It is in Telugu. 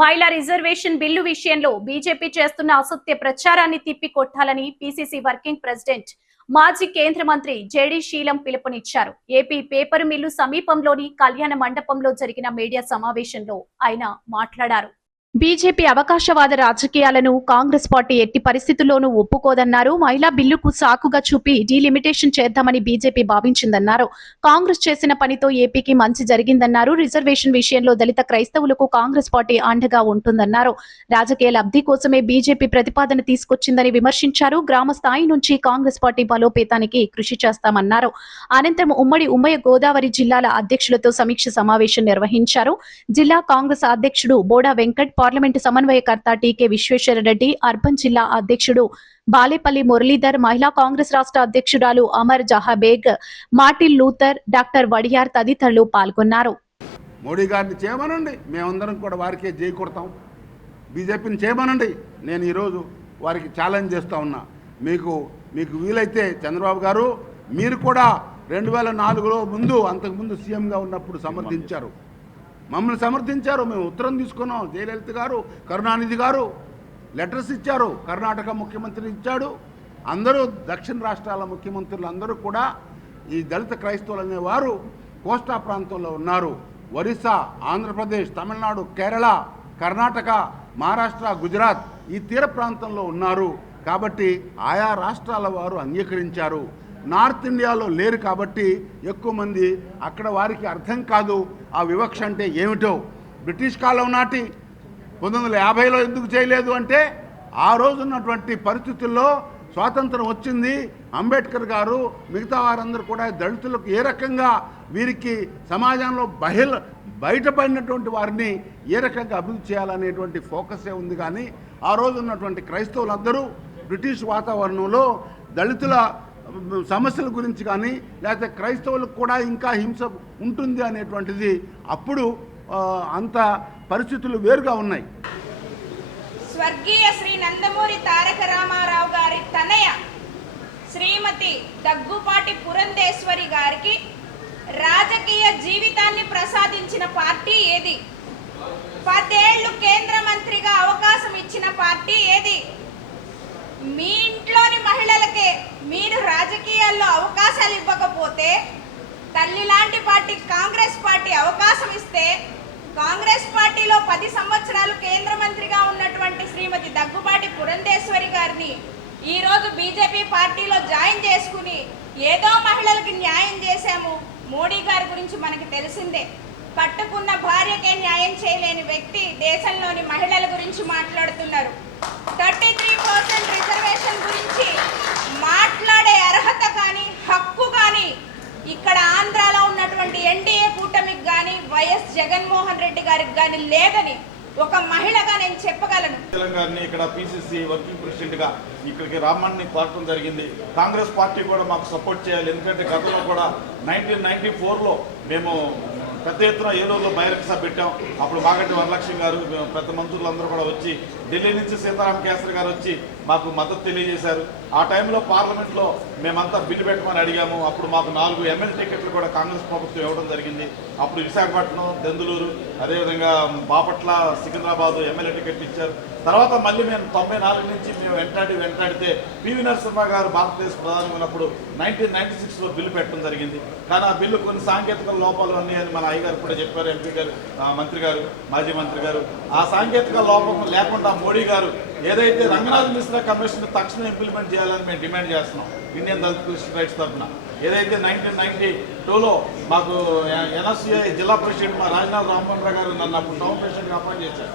మహిళా రిజర్వేషన్ బిల్లు విషయంలో బీజేపీ చేస్తున్న అసత్య ప్రచారాన్ని తిప్పికొట్టాలని పీసీసీ వర్కింగ్ ప్రెసిడెంట్ మాజీ కేంద్ర మంత్రి జేడీ శీలం పిలుపునిచ్చారు. ఏపీ పేపర్ మిల్లు సమీపంలోని కళ్యాణ మండపంలో జరిగిన మీడియా సమావేశంలో ఆయన మాట్లాడారు. బీజేపీ అవకాశవాద రాజకీయాలను కాంగ్రెస్ పార్టీ ఎట్టి పరిస్థితుల్లోనూ ఒప్పుకోదన్నారు. మహిళా బిల్లుకు సాకుగా చూపి డీలిమిటేషన్ చేద్దామని బీజేపీ భావించిందన్నారు. కాంగ్రెస్ చేసిన పనితో ఏపీకి మంచి జరిగిందన్నారు. రిజర్వేషన్ విషయంలో దళిత క్రైస్తవులకు కాంగ్రెస్ పార్టీ అండగా ఉంటుందన్నారు. రాజకీయ లబ్ధి కోసమే బీజేపీ ప్రతిపాదన తీసుకొచ్చిందని విమర్శించారు. గ్రామ స్థాయి నుంచి కాంగ్రెస్ పార్టీ బలోపేతానికి కృషి చేస్తామన్నారు. అనంతరం ఉమ్మడి గోదావరి జిల్లాల అధ్యక్షులతో సమీక్ష సమావేశం నిర్వహించారు. జిల్లా కాంగ్రెస్ అధ్యక్షుడు బోడా వెంకట్, పార్లమెంటు సమన్వయకర్త టీకే విశ్వేశ్వరరెడ్డి, అర్బన్ జిల్లా అధ్యక్షుడు బాలేపల్లి మురళీధర్, మహిళా కాంగ్రెస్ రాష్ట్ర అధ్యక్షురాలు Amar Jahabeg, Martin Luther, doctor Wadiyar తదితరులు పాల్గొన్నారు. మోడీ గారిని చేయమనండి, మేమందరం కూడా వారికే జై కొడతాం. బీజేపీని చేయమనండి. నేను ఈరోజు వారికి ఛాలెంజ్ చేస్తూ ఉన్నా. మీకు వీలైతే చంద్రబాబు గారు, మీరు కూడా 2004లో అంతకుముందు సీఎంగా ఉన్నప్పుడు సమర్థించారు, మమ్మల్ని సమర్థించారు. మేము ఉత్తరం తీసుకున్నాం. జయలలిత గారు, కరుణానిధి గారు లెటర్స్ ఇచ్చారు. కర్ణాటక ముఖ్యమంత్రి ఇచ్చాడు. అందరూ దక్షిణ రాష్ట్రాల ముఖ్యమంత్రులు అందరూ కూడా ఈ దళిత క్రైస్తవులు అనేవారు కోస్టా ప్రాంతంలో ఉన్నారు. ఒరిస్సా, ఆంధ్రప్రదేశ్, తమిళనాడు, కేరళ, కర్ణాటక, మహారాష్ట్ర, గుజరాత్ ఈ తీర ప్రాంతంలో ఉన్నారు. కాబట్టి ఆయా రాష్ట్రాల వారు అంగీకరించారు. నార్త్ ఇండియాలో లేరు కాబట్టి ఎక్కువ మంది అక్కడ వారికి అర్థం కాదు ఆ వివక్ష అంటే ఏమిటో. బ్రిటిష్ కాలం నాటి 1950లో ఎందుకు చేయలేదు అంటే, ఆ రోజు ఉన్నటువంటి పరిస్థితుల్లో స్వాతంత్రం వచ్చింది. అంబేద్కర్ గారు, మిగతా వారందరూ కూడా దళితులకు ఏ రకంగా వీరికి సమాజంలో బయటపడినటువంటి వారిని ఏ రకంగా అభివృద్ధి చేయాలనేటువంటి ఫోకసే ఉంది. కానీ ఆ రోజు ఉన్నటువంటి క్రైస్తవులందరూ బ్రిటిష్ వాతావరణంలో దళితుల సమస్యల గురించి కానీ, లేకపోతే క్రైస్తవులకు కూడా ఇంకా హింస ఉంటుంది అనేటువంటిది అప్పుడు అంత పరిస్థితులు వేరుగా ఉన్నాయి. స్వర్గీయ శ్రీ నందమూరి తారక రామారావు గారి తనయ శ్రీమతి దగ్గుపాటి పురంధేశ్వరి గారికి రాజకీయ జీవితాన్ని ప్రసాదించిన పార్టీ ఏది? 10 ఏళ్లు కేంద్ర మంత్రిగా అవకాశం ఇచ్చిన పార్టీ ఏది? మీ ఇంట్లోని మహిళలకే మీరు రాజకీయాల్లో అవకాశాలు ఇవ్వకపోతే, తల్లి లాంటి పార్టీ కాంగ్రెస్ పార్టీ అవకాశం ఇస్తే, కాంగ్రెస్ పార్టీలో 10 సంవత్సరాలు కేంద్ర మంత్రిగా ఉన్నటువంటి శ్రీమతి దగ్గుపాటి పురంధేశ్వరి గారిని ఈరోజు బీజేపీ పార్టీలో జాయిన్ చేసుకుని ఏదో మహిళలకి న్యాయం చేశాము. మోడీ గారి గురించి మనకి తెలిసిందే. పట్టుకున్న భార్యకే న్యాయం చేయలేని వ్యక్తి దేశంలోని మహిళల గురించి మాట్లాడుతున్నారు. 33% రిజర్వేషన్ గురించి మాట్లాడే అర్హత కానీ, హక్కు కానీ ఇక్కడ ఆంధ్రాలో ఉన్నటువంటి ఎన్డీఏ కూటమికి కానీ, వైఎస్ జగన్మోహన్ రెడ్డి గారికి కానీ లేదని ఒక మహిళగా నేను చెప్పగలను. తెలంగాణ ఇక్కడ పీసీసీ వర్కింగ్ ప్రెసిడెంట్ గా ఇక్కడికి రామ్మని కోరటం జరిగింది. కాంగ్రెస్ పార్టీ కూడా మాకు సపోర్ట్ చేయాలి. ఎందుకంటే గతంలో కూడా 1994లో మేము పెద్ద ఎత్తున ఏలూరులో బహిరంగ సభ పెట్టాం. అప్పుడు మాగంటి వరలక్ష్మి గారు, పెద్ద మంత్రులందరూ కూడా వచ్చి, ఢిల్లీ నుంచి సీతారాం కేసరి గారు వచ్చి మాకు మద్దతు తెలియజేశారు. ఆ టైంలో పార్లమెంట్లో మేమంతా బిల్లు పెట్టమని అడిగాము. అప్పుడు మాకు 4 ఎమ్మెల్యే టికెట్లు కూడా కాంగ్రెస్ ప్రభుత్వం ఇవ్వడం జరిగింది. అప్పుడు విశాఖపట్నం, దెందులూరు, అదేవిధంగా బాపట్ల, సికింద్రాబాద్ ఎమ్మెల్యే టికెట్ ఇచ్చారు. తర్వాత మళ్ళీ మేము 94 నుంచి మేము వెంటాడితే పివి నరసింహ గారు భారతదేశ ప్రధాని ఉన్నప్పుడు 1996లో బిల్లు పెట్టడం జరిగింది. కానీ ఆ బిల్లు కొన్ని సాంకేతిక లోపాలు ఉన్నాయని మన అయ్యగారు కూడా చెప్పారు. ఎంపీ గారు, మంత్రి గారు, మాజీ మంత్రి గారు. ఆ సాంకేతిక లోపం లేకుండా మోడీ గారు ఏదైతే రంగనాథ్ మిశ్రా కమిషన్ తక్షణం ఇంప్లిమెంట్ చేయాలని మేము డిమాండ్ చేస్తున్నాం ఇండియన్ దళిత క్రిస్టియన్ రైట్స్ తరఫున. ఏదైతే 1992లో మాకు ఎన్ఎస్సీఐ జిల్లా ప్రెసిడెంట్ మా రాజ్నాథ్ రామ్మోహన్ రావు గారు నన్ను అప్పుడు టౌన్ ప్రెసిడెంట్గా అపాయింట్ చేశారు.